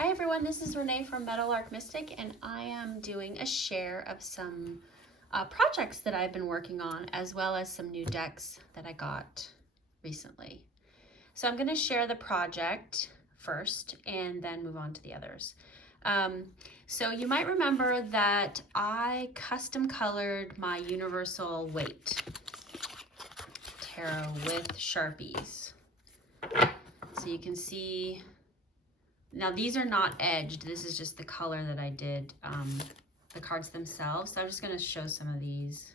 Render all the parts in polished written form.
Hi everyone, this is Renee from Meadowlark Mystic, and I am doing a share of some projects that I've been working on, as well as some new decks that I got recently. So I'm going to share the project first and then move on to the others. So you might remember that I custom colored my Universal Weight Tarot with Sharpies. So you can see, now these are not edged, this is just the color that I did, the cards themselves. So I'm just going to show some of these.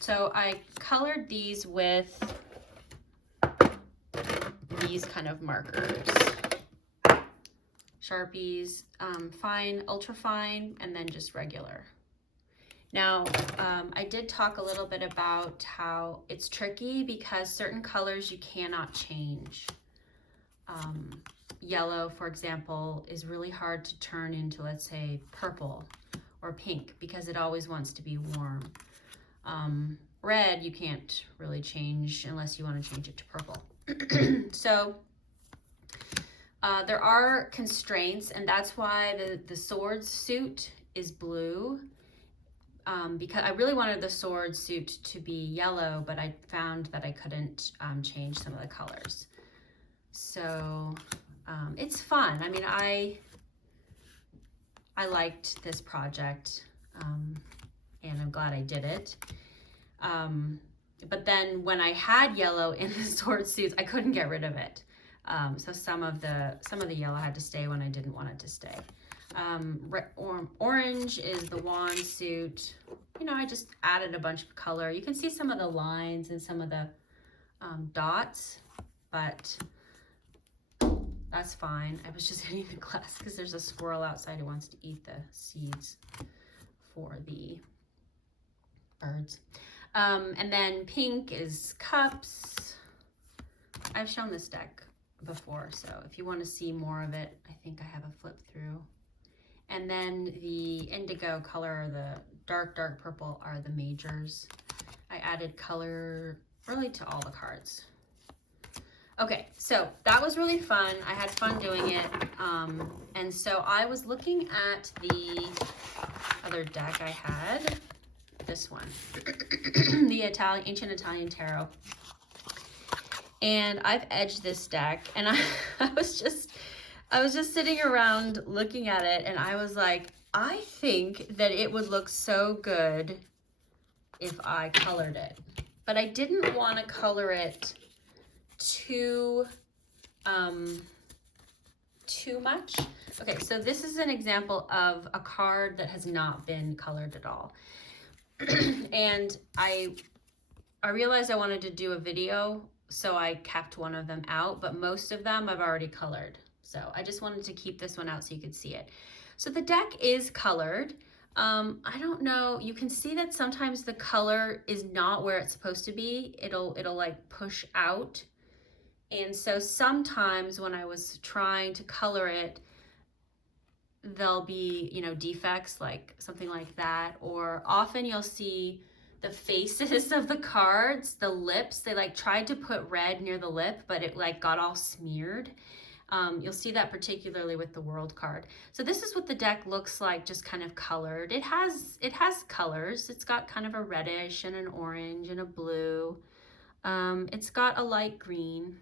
So I colored these with these kind of markers. Sharpies, fine, ultra fine, and then just regular. Now, I did talk a little bit about how it's tricky because certain colors you cannot change. Yellow, for example, is really hard to turn into, let's say, purple or pink because it always wants to be warm. Red, you can't really change unless you want to change it to purple. So there are constraints, and that's why the sword suit is blue. Because I really wanted the sword suit to be yellow, but I found that I couldn't change some of the colors. So it's fun. I mean, I liked this project, and I'm glad I did it. But then when I had yellow in the sword suits, I couldn't get rid of it. So some of the yellow had to stay when I didn't want it to stay. Orange is the wand suit. You know, I just added a bunch of color. You can see some of the lines and some of the dots, but that's fine. I was just hitting the glass because there's a squirrel outside who wants to eat the seeds for the birds. And then pink is cups. I've shown this deck before, so if you want to see more of it, I think I have a flip through. And then the indigo color, the dark purple are the majors. I added color really to all the cards. Okay, so that was really fun. I had fun doing it. And so I was looking at the other deck I had, this one, the Ancient Italian Tarot. And I've edged this deck, and I was just sitting around looking at it, and I was like, I think that it would look so good if I colored it. But I didn't want to color it too much. Okay, so this is an example of a card that has not been colored at all. And I realized I wanted to do a video, so I kept one of them out, but most of them I've already colored. So I just wanted to keep this one out so you could see it. So the deck is colored. I don't know, you can see that sometimes the color is not where it's supposed to be. It'll like push out. And so sometimes when I was trying to color it, there'll be, you know, defects, like something like that. Or often you'll see the faces of the cards, the lips, they like tried to put red near the lip, but it like got all smeared. You'll see that particularly with the World card. So this is what the deck looks like, just kind of colored. It has colors. It's got kind of a reddish and an orange and a blue. It's got a light green,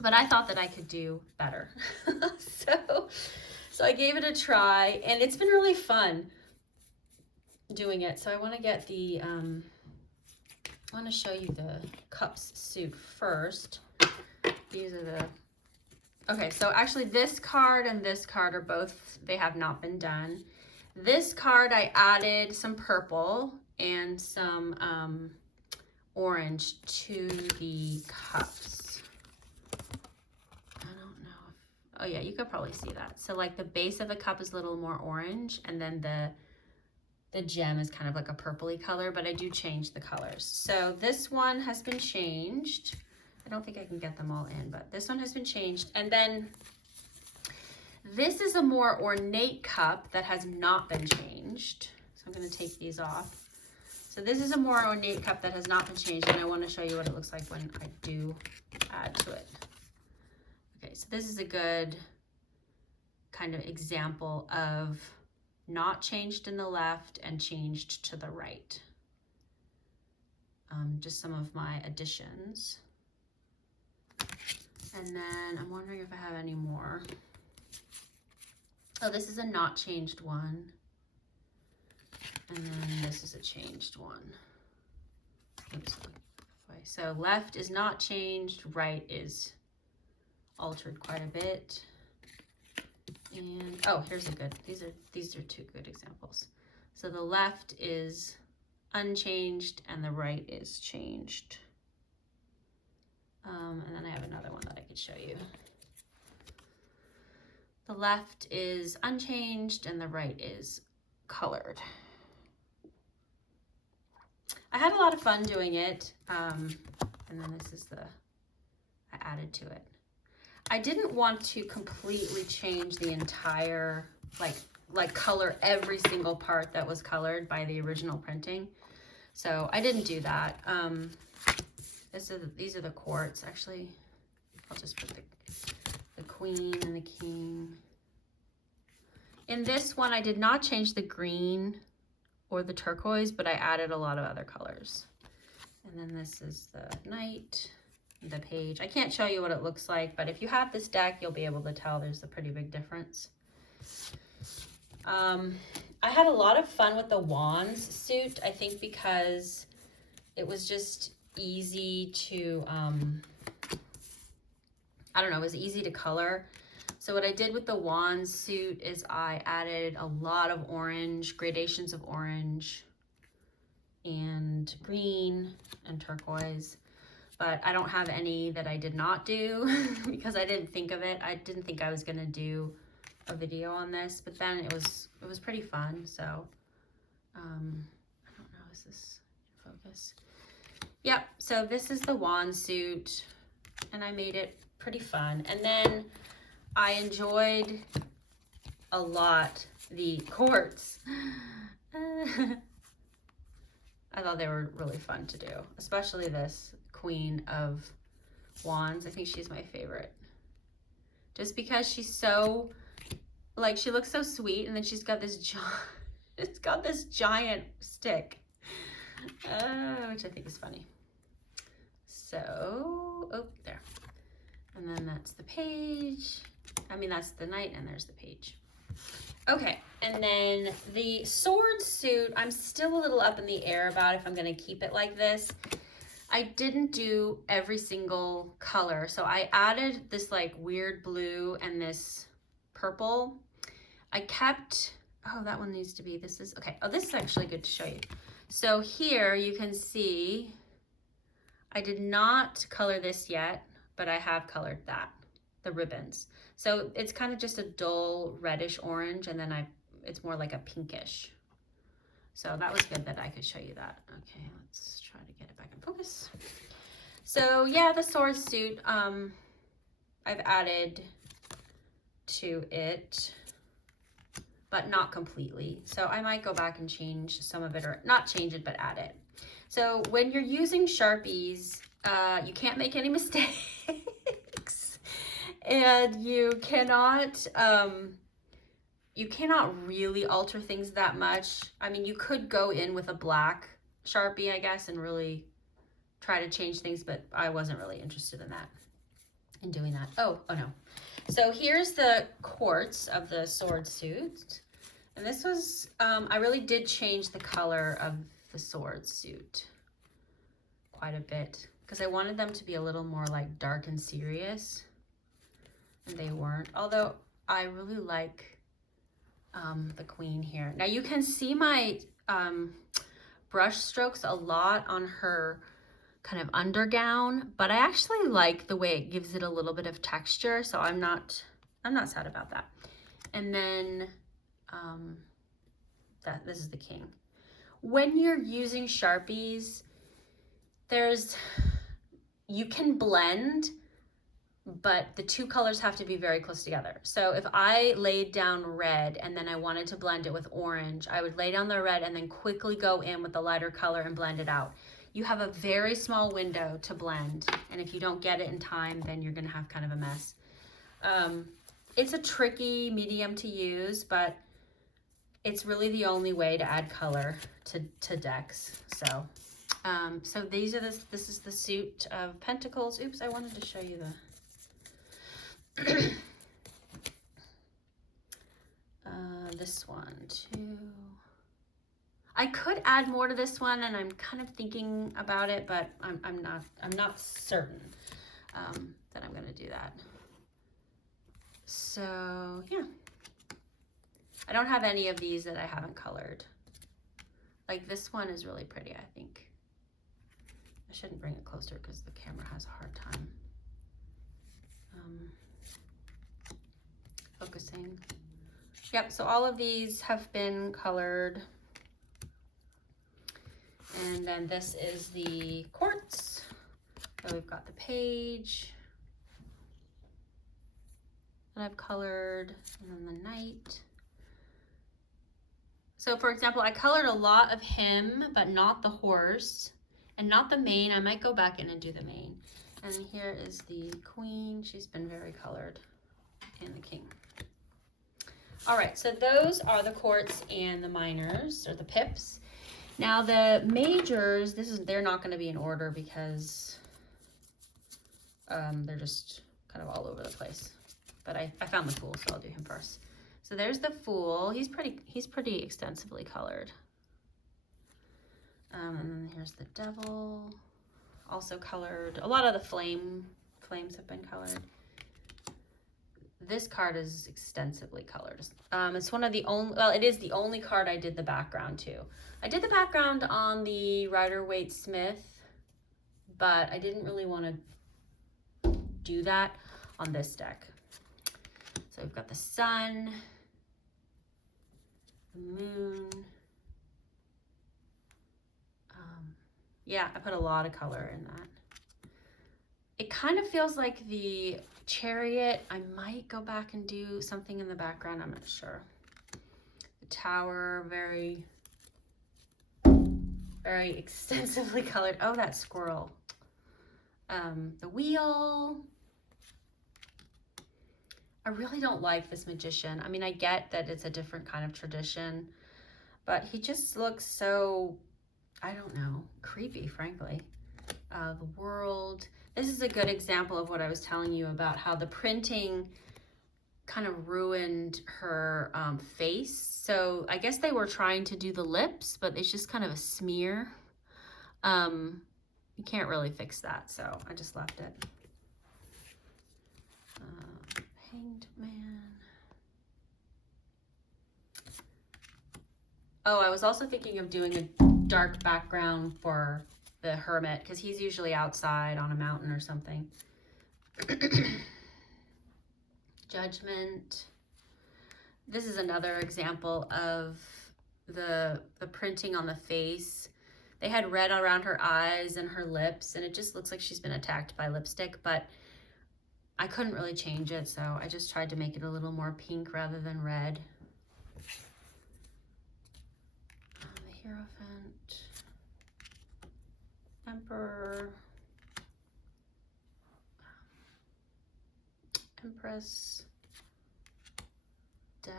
but I thought that I could do better. So I gave it a try, and it's been really fun doing it. So I want to get the, I want to show you the cups suit first. These are the, okay, so actually this card and this card are both, they have not been done. This card I added some purple and some orange to the cups. I don't know if, oh yeah, you could probably see that. So like the base of the cup is a little more orange, and then the gem is kind of like a purpley color, but I do change the colors. So this one has been changed. I don't think I can get them all in, but this one has been changed. And then this is a more ornate cup that has not been changed. So I'm going to take these off. So this is a more ornate cup that has not been changed, and I want to show you what it looks like when I do add to it. Okay, so this is a good kind of example of not changed in the left and changed to the right. Just some of my additions. And then I'm wondering if I have any more. Oh, this is a not changed one. And then this is a changed one. Oops. So left is not changed, right is altered quite a bit. And oh, here's a good, these are two good examples. So the left is unchanged and the right is changed. And then I have another one that I could show you. The left is unchanged and the right is colored. I had a lot of fun doing it. And then this is I added to it. I didn't want to completely change the entire, like color every single part that was colored by the original printing. So I didn't do that. These are the quartz. Actually, I'll just put the queen and the king. In this one, I did not change the green or the turquoise, but I added a lot of other colors. And then this is the knight, the page. I can't show you what it looks like, but if you have this deck, you'll be able to tell there's a pretty big difference. I had a lot of fun with the wands suit, I think because it was just easy to, I don't know, it was easy to color. So what I did with the wands suit is I added a lot of orange, gradations of orange and green and turquoise, but I don't have any that I did not do because I didn't think of it. I didn't think I was gonna do a video on this, but then it was pretty fun. So I don't know, is this in focus? Yep, so this is the wand suit and I made it pretty fun. And then I enjoyed a lot the quartz. I thought they were really fun to do, especially this Queen of Wands. I think she's my favorite. Just because she's so, like, she looks so sweet, and then she's got this giant stick, which I think is funny. So, oh, there. And then that's the page. I mean, that's the knight, and there's the page. Okay, and then the sword suit, I'm still a little up in the air about if I'm gonna keep it like this. I didn't do every single color, so I added this like weird blue and this purple. I kept, oh, that one needs to be, this is, okay. Oh, this is actually good to show you. So here you can see, I did not color this yet, but I have colored that, the ribbons. So it's kind of just a dull reddish orange, and then it's more like a pinkish. So that was good that I could show you that. Okay, let's try to get it back in focus. So yeah, the sword suit, I've added to it, but not completely. So I might go back and change some of it, or not change it, but add it. So when you're using Sharpies, you can't make any mistakes. And you cannot really alter things that much. I mean, you could go in with a black Sharpie, I guess, and really try to change things, but I wasn't really interested in doing that. Oh no. So here's the quartz of the sword suit. And this was, I really did change the color of the sword suit quite a bit because I wanted them to be a little more like dark and serious. And they weren't, although I really like the queen here. Now you can see my brush strokes a lot on her kind of undergown, but I actually like the way it gives it a little bit of texture, so I'm not sad about that. And then this is the king. When you're using Sharpies, you can blend, but the two colors have to be very close together. So if I laid down red and then I wanted to blend it with orange, I would lay down the red and then quickly go in with the lighter color and blend it out. You have a very small window to blend, and if you don't get it in time, then you're gonna have kind of a mess. It's a tricky medium to use, but it's really the only way to add color to decks. So, so these are this is the suit of Pentacles. Oops, I wanted to show you the this one too. I could add more to this one, and I'm kind of thinking about it, but I'm not certain that I'm gonna do that. So yeah, I don't have any of these that I haven't colored. Like this one is really pretty, I think. I shouldn't bring it closer because the camera has a hard time focusing. Yep, so all of these have been colored. And then this is the quartz. So we've got the page that I've colored, and then the knight. So for example, I colored a lot of him, but not the horse and not the mane. I might go back in and do the mane. And here is the queen. She's been very colored, and the king. All right, so those are the quartz and the minors, or the pips. Now the majors, they're not going to be in order because they're just kind of all over the place. But I found the Fool, so I'll do him first. So there's the Fool. He's pretty extensively colored. And then here's the Devil, also colored. A lot of the flames have been colored. This card is extensively colored. It's one of the only, well, it is the only card I did the background to. I did the background on the Rider-Waite-Smith, but I didn't really want to do that on this deck. So we've got the sun, the moon. Yeah, I put a lot of color in that. It kind of feels like the Chariot. I might go back and do something in the background. I'm not sure. The Tower, very extensively colored. Oh, that squirrel. The Wheel. I really don't like this Magician. I mean, I get that it's a different kind of tradition, but he just looks so, I don't know, creepy, frankly. The World. This is a good example of what I was telling you about how the printing kind of ruined her face. So I guess they were trying to do the lips, but it's just kind of a smear. You can't really fix that, so I just left it. Hanged Man. Oh, I was also thinking of doing a dark background for the Hermit, because he's usually outside on a mountain or something. Judgment. This is another example of the printing on the face. They had red around her eyes and her lips, and it just looks like she's been attacked by lipstick, but I couldn't really change it, so I just tried to make it a little more pink rather than red. The Hierophant. Emperor. Empress. Death.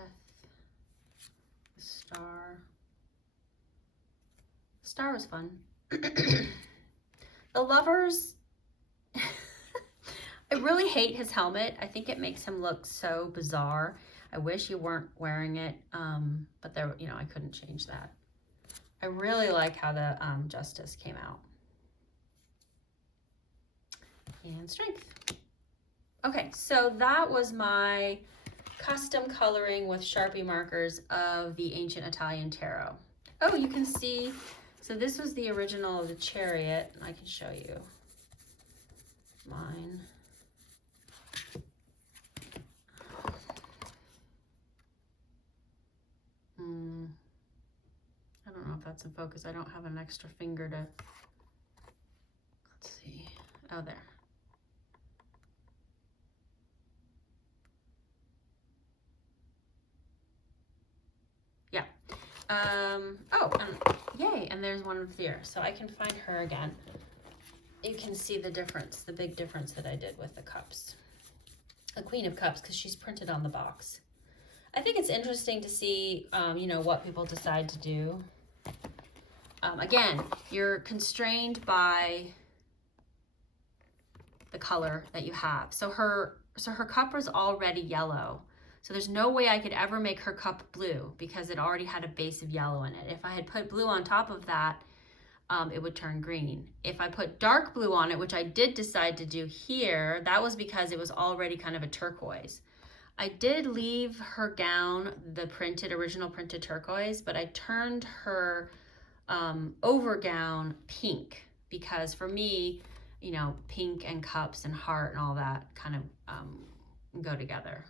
The Star. The Star was fun. The Lovers. I really hate his helmet. I think it makes him look so bizarre. I wish you weren't wearing it, but there, you know, I couldn't change that. I really like how the Justice came out. And Strength. Okay, so that was my custom coloring with Sharpie markers of the Ancient Italian Tarot. Oh, you can see, so this was the original of the Chariot. I can show you mine. I don't know if that's in focus. I don't have an extra finger to, let's see. Oh, there. Yeah. Oh, and yay, and there's one of here. So I can find her again. You can see the difference, the big difference that I did with the cups. a Queen of Cups because she's printed on the box. I think it's interesting to see, you know, what people decide to do. Again, you're constrained by the color that you have. So her cup was already yellow. So there's no way I could ever make her cup blue because it already had a base of yellow in it. If I had put blue on top of that, it would turn green. If I put dark blue on it, which I did decide to do here, that was because it was already kind of a turquoise. I did leave her gown the original printed turquoise, but I turned her over gown pink because for me, you know, pink and cups and heart and all that kind of go together.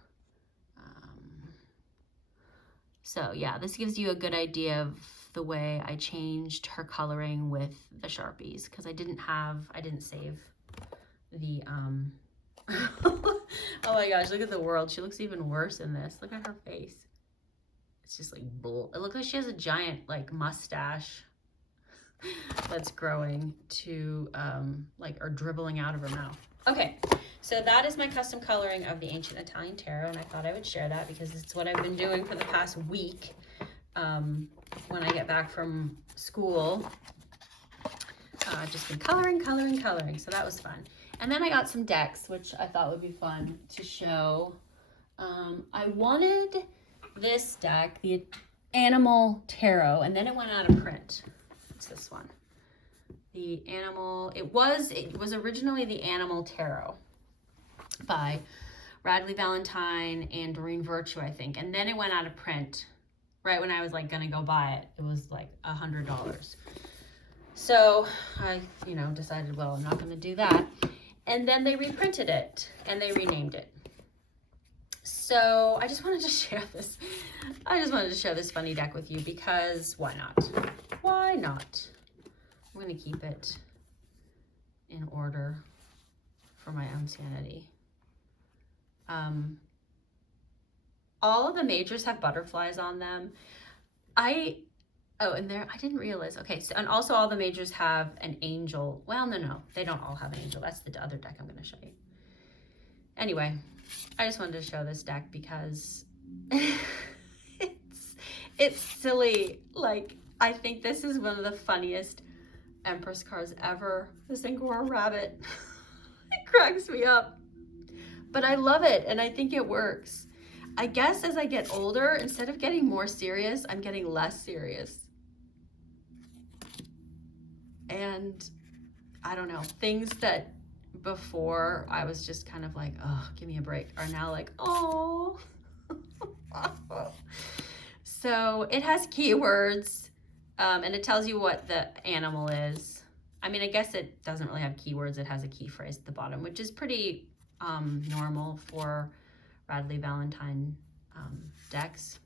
So yeah, this gives you a good idea of the way I changed her coloring with the Sharpies because I didn't save the, oh my gosh, look at the world. She looks even worse in this. Look at her face. It's just like, bull. It looks like she has a giant like mustache that's growing to or dribbling out of her mouth. Okay, so that is my custom coloring of the Ancient Italian Tarot, and I thought I would share that because it's what I've been doing for the past week when I get back from school. I've just been coloring, so that was fun. And then I got some decks, which I thought would be fun to show. I wanted this deck, the Animal Tarot, and then it went out of print. It's this one. The Animal, it was originally the Animal Tarot by Radleigh Valentine and Doreen Virtue, I think. And then it went out of print right when I was like gonna go buy it. It was like $100. So I, you know, decided, well, I'm not gonna do that. And then they reprinted it and they renamed it. So I just wanted to share this. I just wanted to share this funny deck with you because why not? Why not? I'm gonna keep it in order for my own sanity. All of the majors have butterflies on them. Oh, and there, I didn't realize. Okay, so, and also all the majors have an angel. Well, no, they don't all have an angel. That's the other deck I'm going to show you. Anyway, I just wanted to show this deck because it's silly. Like, I think this is one of the funniest Empress cards ever. This Angora rabbit. It cracks me up. But I love it, and I think it works. I guess as I get older, instead of getting more serious, I'm getting less serious. And I don't know, things that before I was just kind of like, oh, give me a break, are now like, oh. So it has keywords, and it tells you what the animal is. I mean, I guess it doesn't really have keywords. It has a key phrase at the bottom, which is pretty normal for Radleigh Valentine decks.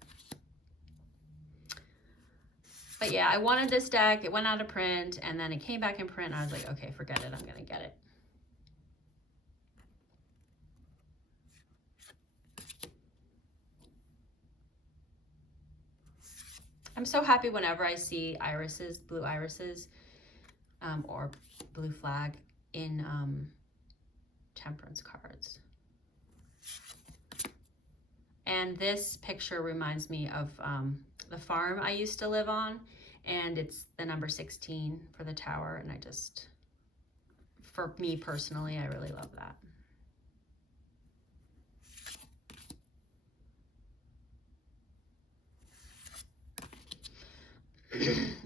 But yeah, I wanted this deck. It went out of print, and then it came back in print. I was like, okay, forget it. I'm going to get it. I'm so happy whenever I see irises, blue irises, or blue flag in temperance cards. And this picture reminds me of the farm I used to live on, and it's the number 16 for the tower, and I just, for me personally, I really love that.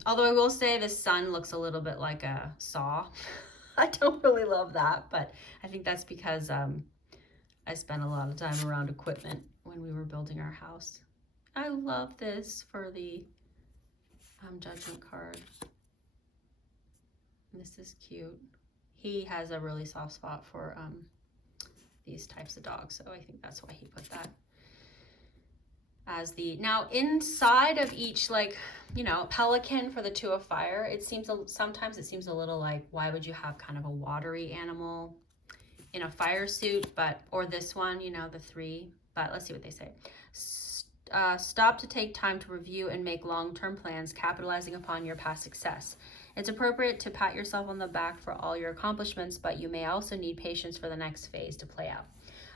Although I will say the sun looks a little bit like a saw. I don't really love that, but I think that's because I spent a lot of time around equipment when we were building our house. I love this for the judgment card. This is cute. He has a really soft spot for these types of dogs, so I think that's why he put that as the, now inside of each, like, you know, pelican for the 2 of fire, it seems, sometimes it seems a little like, why would you have kind of a watery animal in a fire suit, but, or this one, you know, the 3, but let's see what they say. Stop to take time to review and make long-term plans, capitalizing upon your past success. It's appropriate to pat yourself on the back for all your accomplishments, but you may also need patience for the next phase to play out.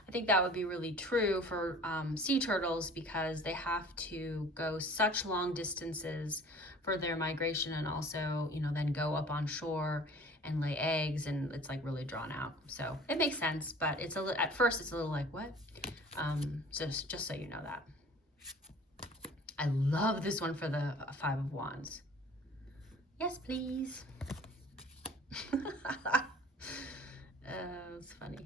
I think that would be really true for sea turtles because they have to go such long distances for their migration and also, you know, then go up on shore and lay eggs, and it's like really drawn out. So it makes sense, but it's at first it's a little like, what? So just so you know that. I love this one for the Five of Wands. Yes, please. It's funny.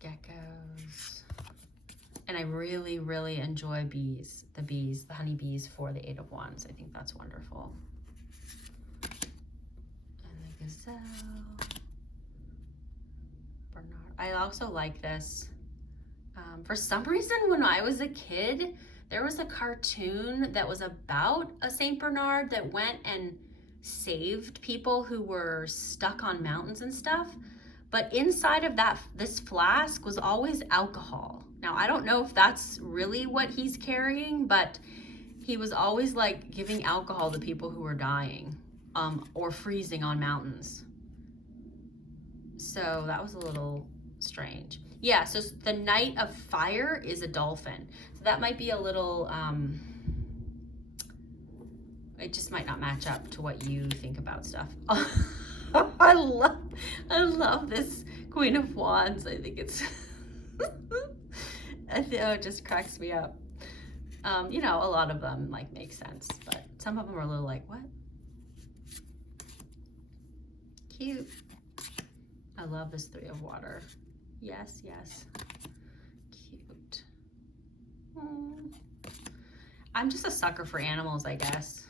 Geckos. And I really, really enjoy bees, the honey bees for the Eight of Wands. I think that's wonderful. And the gazelle. Bernard. I also like this. For some reason, when I was a kid, there was a cartoon that was about a Saint Bernard that went and saved people who were stuck on mountains and stuff. But inside of this flask was always alcohol. Now, I don't know if that's really what he's carrying, but he was always like giving alcohol to people who were dying or freezing on mountains. So that was a little strange. Yeah, so the Knight of Fire is a dolphin. So that might be a little, it just might not match up to what you think about stuff. I love this Queen of Wands. I think it's, it just cracks me up. You know, a lot of them like make sense, but some of them are a little like, what? Cute. I love this Three of Water. Yes, yes. Cute. I'm just a sucker for animals, I guess.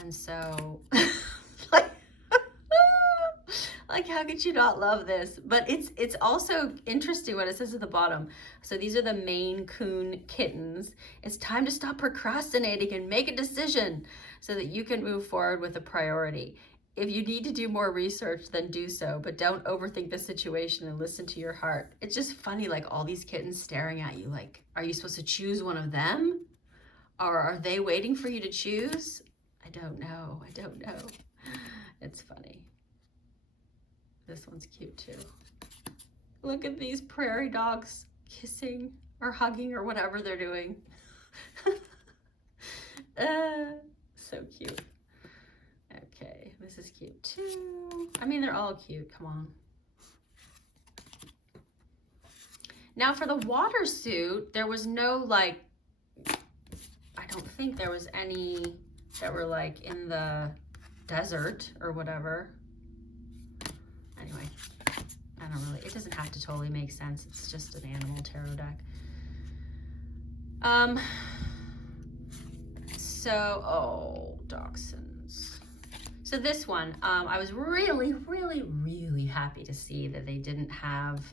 And so, like how could you not love this? But it's also interesting what it says at the bottom. So these are the Maine Coon kittens. It's time to stop procrastinating and make a decision so that you can move forward with a priority. If you need to do more research, then do so, but don't overthink the situation and listen to your heart. It's just funny, like all these kittens staring at you like, are you supposed to choose one of them? Or are they waiting for you to choose? I don't know. I don't know. It's funny. This one's cute too. Look at these prairie dogs kissing or hugging or whatever they're doing. So cute. Okay, this is cute too. I mean, they're all cute. Come on. Now for the water suit, there was no like, I don't think there was any that were like in the desert or whatever. Anyway, I don't really, it doesn't have to totally make sense. It's just an animal tarot deck. So, dachshunds. So this one, I was really, really, really happy to see that they didn't have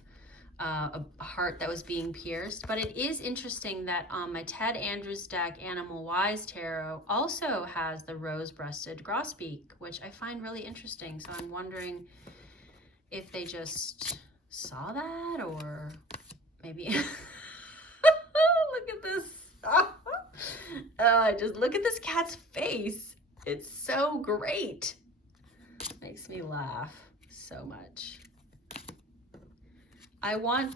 a heart that was being pierced, but it is interesting that my Ted Andrews deck, Animal Wise Tarot, also has the rose-breasted grosbeak, which I find really interesting. So I'm wondering if they just saw that, or maybe look at this. Just look at this cat's face. It's so great. Makes me laugh so much. I like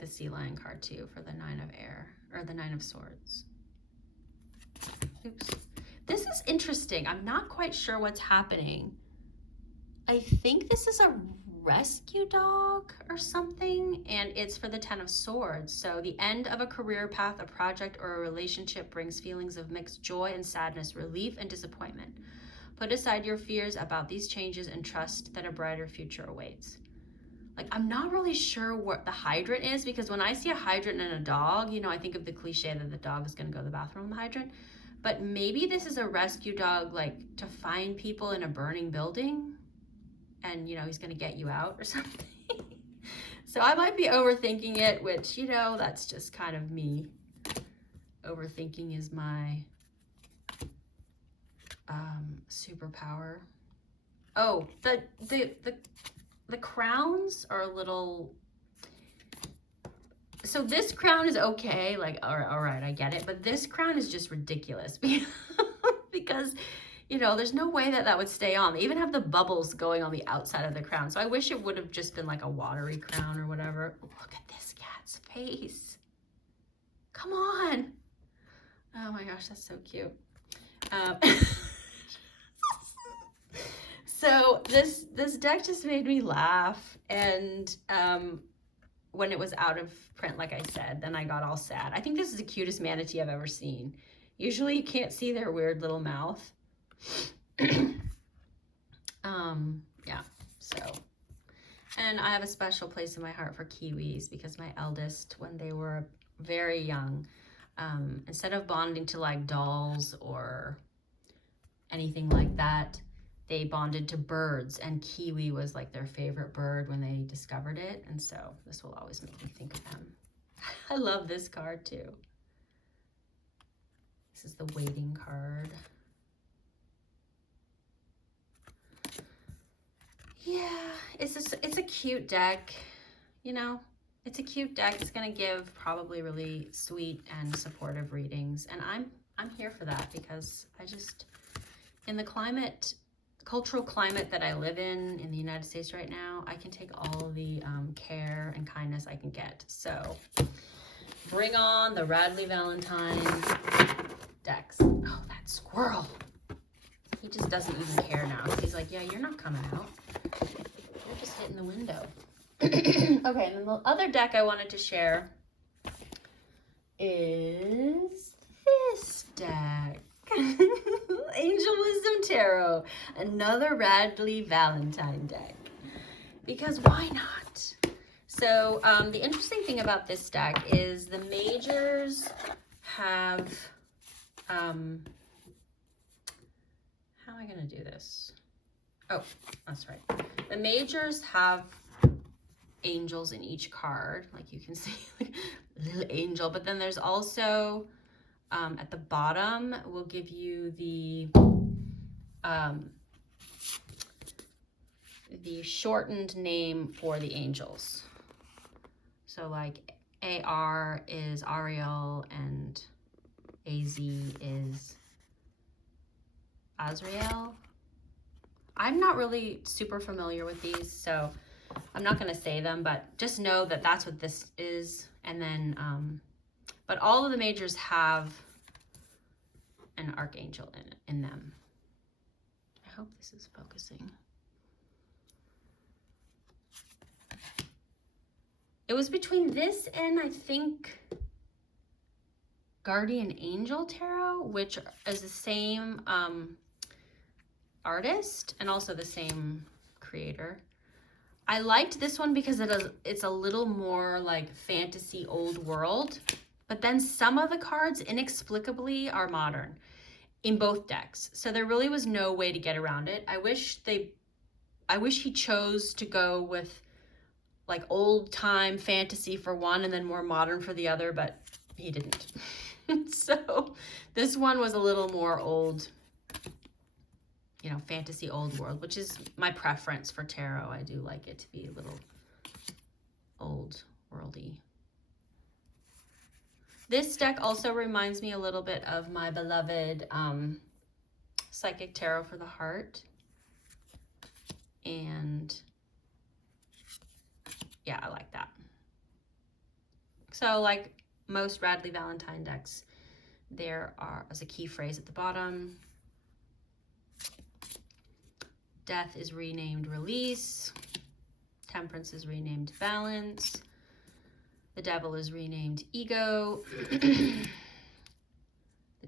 the sea lion card too for the Nine of Air, or the Nine of Swords. Oops. This is interesting. I'm not quite sure what's happening. I think this is a rescue dog or something, and it's for the Ten of Swords. So the end of a career path, a project, or a relationship brings feelings of mixed joy and sadness, relief and disappointment. Put aside your fears about these changes and trust that a brighter future awaits. Like, I'm not really sure what the hydrant is, because when I see a hydrant and a dog, you know, I think of the cliche that the dog is going to go to the bathroom in the hydrant. But maybe this is a rescue dog, like, to find people in a burning building, and, you know, he's going to get you out or something. So I might be overthinking it, which, you know, that's just kind of me. Overthinking is my superpower. Oh, the crowns are a little, so this crown is okay, like, all right, I get it, but this crown is just ridiculous because you know, there's no way that that would stay on. They even have the bubbles going on the outside of the crown. So I wish it would have just been like a watery crown or whatever. Look at this cat's face. Come on. Oh my gosh, that's so cute. So this deck just made me laugh, and when it was out of print, like I said, then I got all sad. I think this is the cutest manatee I've ever seen. Usually you can't see their weird little mouth. Yeah, so. And I have a special place in my heart for kiwis because my eldest, when they were very young, instead of bonding to like dolls or anything like that, they bonded to birds, and kiwi was like their favorite bird when they discovered it. And so this will always make me think of them. I love this card too. This is the waiting card. Yeah, it's a cute deck, you know. It's a cute deck. It's gonna give probably really sweet and supportive readings, and I'm here for that because I just, in the cultural climate that I live in the United States right now, I can take all the care and kindness I can get. So bring on the Radleigh Valentine decks. Oh, that squirrel. He just doesn't even care now. He's like, yeah, you're not coming out. You're just hitting the window. Okay, and then the other deck I wanted to share is this deck. Angel Wisdom Tarot, another Radleigh Valentine deck, because why not? So the interesting thing about this deck is the majors have, how am I going to do this? Oh, that's right. The majors have angels in each card, like you can see, like a little angel, but then there's also at the bottom, we'll give you the shortened name for the angels. So like AR is Ariel and AZ is Azrael. I'm not really super familiar with these, so I'm not going to say them, but just know that that's what this is. And then, but all of the majors have an archangel in them. I hope this is focusing. It was between this and I think Guardian Angel Tarot, which is the same artist and also the same creator. I liked this one because it's a little more like fantasy old world, but then some of the cards inexplicably are modern in both decks. So there really was no way to get around it. I wish he chose to go with like old time fantasy for one and then more modern for the other, but he didn't. So this one was a little more old, you know, fantasy old world, which is my preference for tarot. I do like it to be a little old worldy. This deck also reminds me a little bit of my beloved Psychic Tarot for the Heart. And yeah, I like that. So like most Radleigh Valentine decks, there is a key phrase at the bottom. Death is renamed Release. Temperance is renamed Balance. The Devil is renamed Ego. The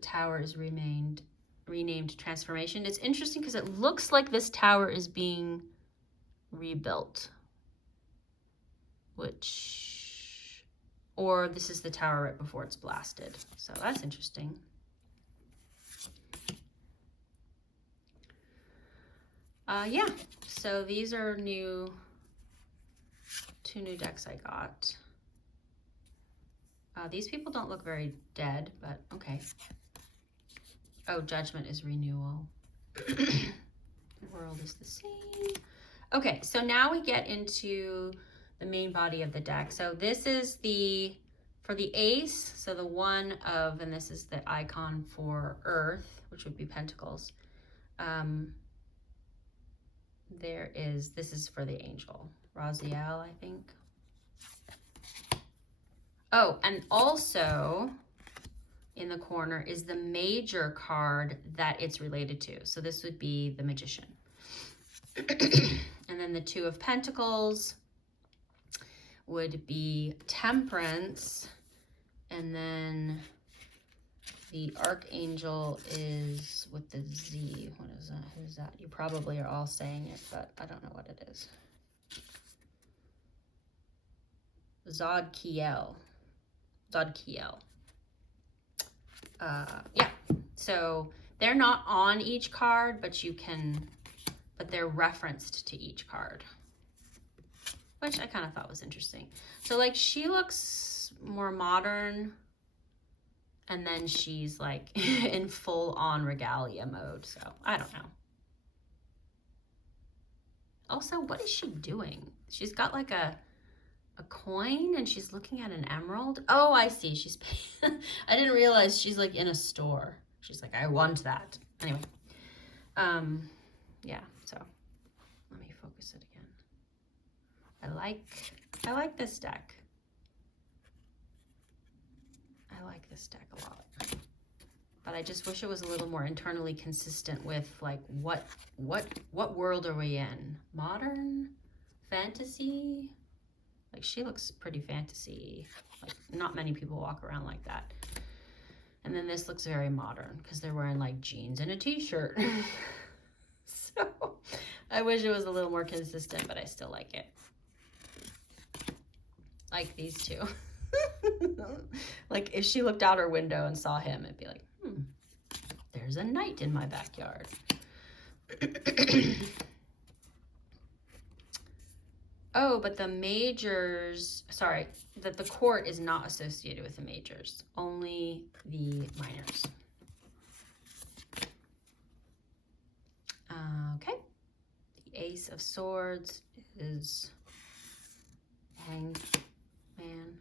Tower is renamed Transformation. It's interesting because it looks like this tower is being rebuilt. Or this is the tower right before it's blasted. So that's interesting. Yeah, so these are two new decks I got. These people don't look very dead, but okay. Oh, Judgment is renewal. The world is the same. Okay, so now we get into the main body of the deck. So this is for the ace, so the one of, and this is the icon for Earth, which would be Pentacles. There is, this is for the angel, Raziel, I think. Oh, and also in the corner is the major card that it's related to. So this would be the Magician. And then the Two of Pentacles would be Temperance. And then the Archangel is with the Z. What is that? Who's that? You probably are all saying it, but I don't know what it is. Zodkiel. Zodkiel. Yeah, so they're not on each card, but you can, but they're referenced to each card, which I kind of thought was interesting. So like she looks more modern, and then she's like in full on regalia mode. So I don't know. Also, what is she doing? She's got like a coin and she's looking at an emerald. Oh, I see. She's I didn't realize she's like in a store. She's like, I want that. Anyway. Yeah, so let me focus it again. I like this deck. I like this deck a lot. But I just wish it was a little more internally consistent with like what world are we in? Modern? Fantasy? Like she looks pretty fantasy. Like not many people walk around like that. And then this looks very modern because they're wearing like jeans and a t-shirt. So I wish it was a little more consistent, but I still like it. Like these two. Like if she looked out her window and saw him, it'd be like, there's a knight in my backyard. Oh, but the majors, sorry, that the court is not associated with the majors, only the minors. Okay, the Ace of Swords is Hanged Man.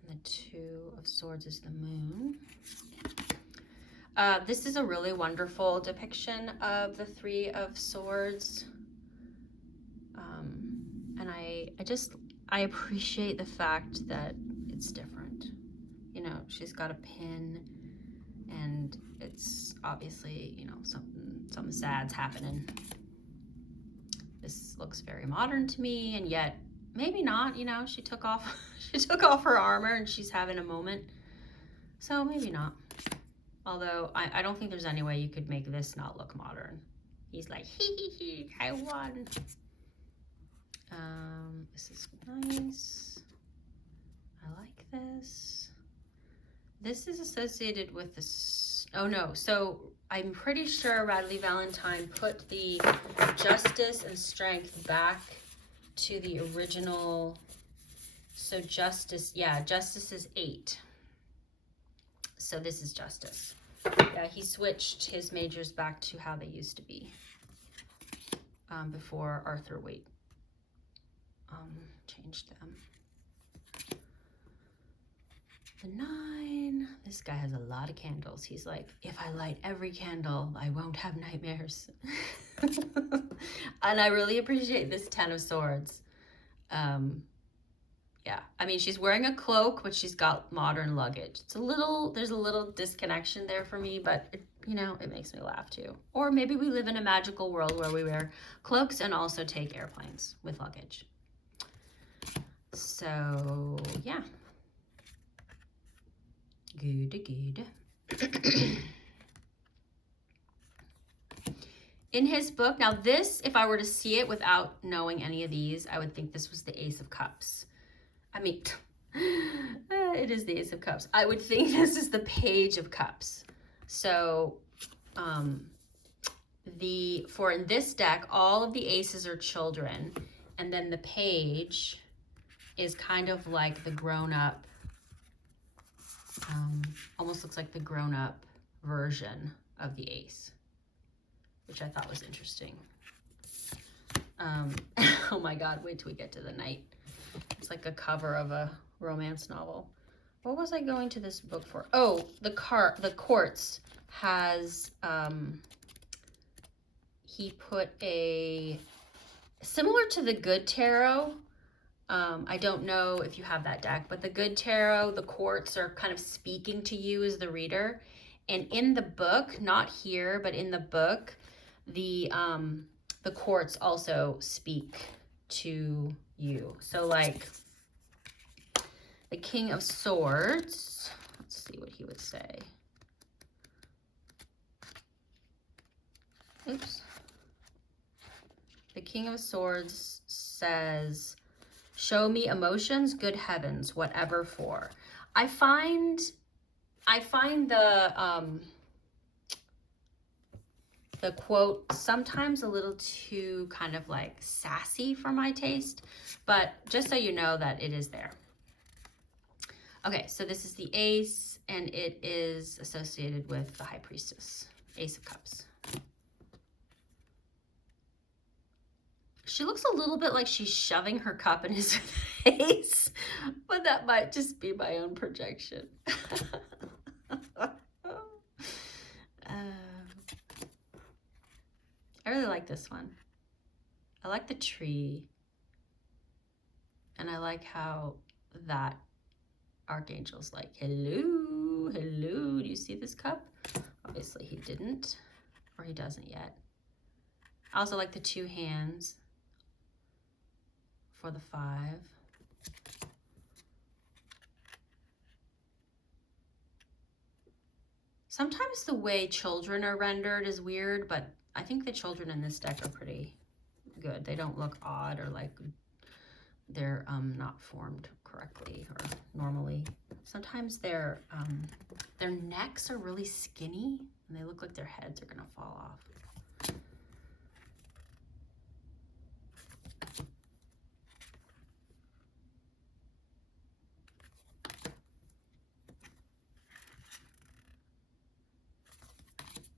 And the Two of Swords is the Moon. This is a really wonderful depiction of the Three of Swords. And I appreciate the fact that it's different. You know, she's got a pin and it's obviously, you know, something sad's happening. This looks very modern to me, and yet maybe not, you know, she took off her armor and she's having a moment. So maybe not. Although I don't think there's any way you could make this not look modern. He's like, hee, I won. This is nice. I like this. This is associated with this. Oh no, so I'm pretty sure Radleigh Valentine put the Justice and Strength back to the original. So Justice, yeah, Justice is 8. So this is Justice. Yeah, he switched his majors back to how they used to be before Arthur Waite changed them. The 9, this guy has a lot of candles. He's like, if I light every candle, I won't have nightmares. And I really appreciate this 10 of Swords. Yeah, I mean, she's wearing a cloak, but she's got modern luggage. There's a little disconnection there for me, but it, you know, it makes me laugh too. Or maybe we live in a magical world where we wear cloaks and also take airplanes with luggage. So, yeah. Good. In his book, now this, if I were to see it without knowing any of these, I would think this was the Ace of Cups. I mean, it is the Ace of Cups. I would think this is the Page of Cups. So, in this deck, all of the aces are children, and then the page is kind of like the grown-up, almost looks like the grown-up version of the ace, which I thought was interesting. Oh my God, wait till we get to the knight. It's like a cover of a romance novel. what was I going to this book for? Oh, the Quartz has, he put a, similar to the Good Tarot. I don't know if you have that deck, but the Good Tarot, the Quartz are kind of speaking to you as the reader. And in the book, not here, but in the book, the Quartz also speak to you. So like the King of Swords, let's see what he would say. Oops. The King of Swords says, show me emotions, good heavens, whatever for. I find the quote sometimes a little too kind of like sassy for my taste, but just so you know that it is there. Okay, so this is the Ace, and it is associated with the High Priestess, Ace of Cups. She looks a little bit like she's shoving her cup in his face, but that might just be my own projection. I really like this one. I like the tree, and I like how that Archangel's like, hello, hello, do you see this cup? Obviously he didn't, or he doesn't yet. I also like the two hands for the 5. Sometimes the way children are rendered is weird, but I think the children in this deck are pretty good. They don't look odd or like they're not formed correctly or normally. Sometimes their necks are really skinny and they look like their heads are gonna fall off.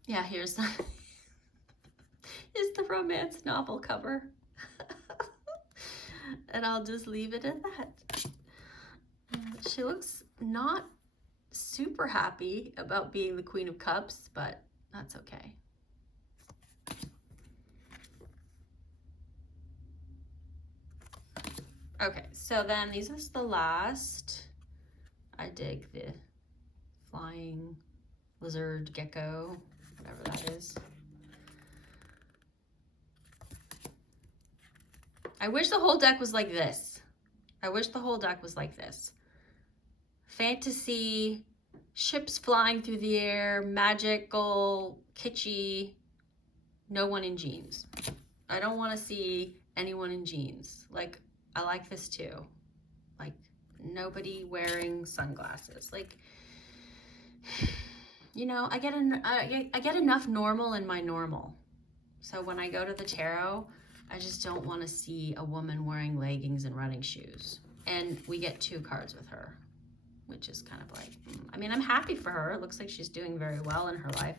Yeah, here's the romance novel cover. And I'll just leave it at that. She looks not super happy about being the Queen of Cups, but that's okay. Okay, so then these is the last. I dig the flying lizard gecko, whatever that is. I wish the whole deck was like this. I wish the whole deck was like this. Fantasy, ships flying through the air, magical, kitschy, no one in jeans. I don't want to see anyone in jeans. Like, I like this too. Like, nobody wearing sunglasses. Like, you know, I get enough normal in my normal. So when I go to the tarot, I just don't want to see a woman wearing leggings and running shoes. And we get 2 cards with her, which is kind of like, I mean, I'm happy for her. It looks like she's doing very well in her life.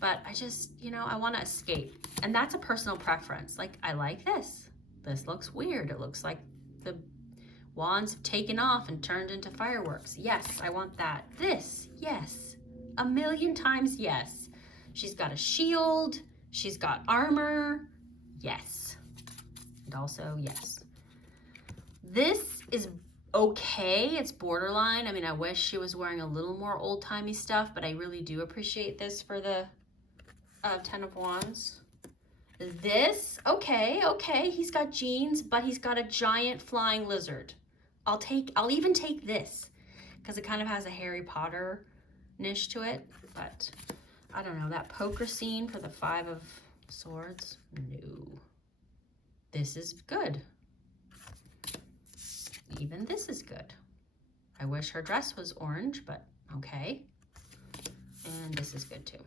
But I just, you know, I want to escape. And that's a personal preference. Like, I like this. This looks weird. It looks like the wands have taken off and turned into fireworks. Yes, I want that. This, yes. 1,000,000 times yes. She's got a shield. She's got armor. Yes. And also, yes. This is okay. It's borderline. I mean, I wish she was wearing a little more old-timey stuff, but I really do appreciate this for the 10 of Wands. This, okay. He's got jeans, but he's got a giant flying lizard. I'll even take this because it kind of has a Harry Potter-nish to it, but I don't know. That poker scene for the 5 of Swords, no. This is good. Even this is good. I wish her dress was orange, but okay. And this is good too.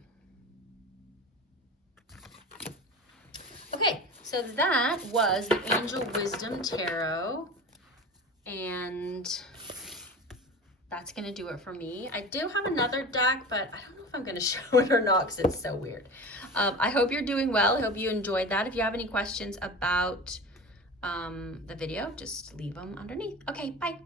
Okay, so that was the Angel Wisdom Tarot, and that's gonna do it for me. I do have another deck, but I don't know if I'm gonna show it or not because it's so weird. I hope you're doing well. I hope you enjoyed that. If you have any questions about the video, just leave them underneath. Okay, bye.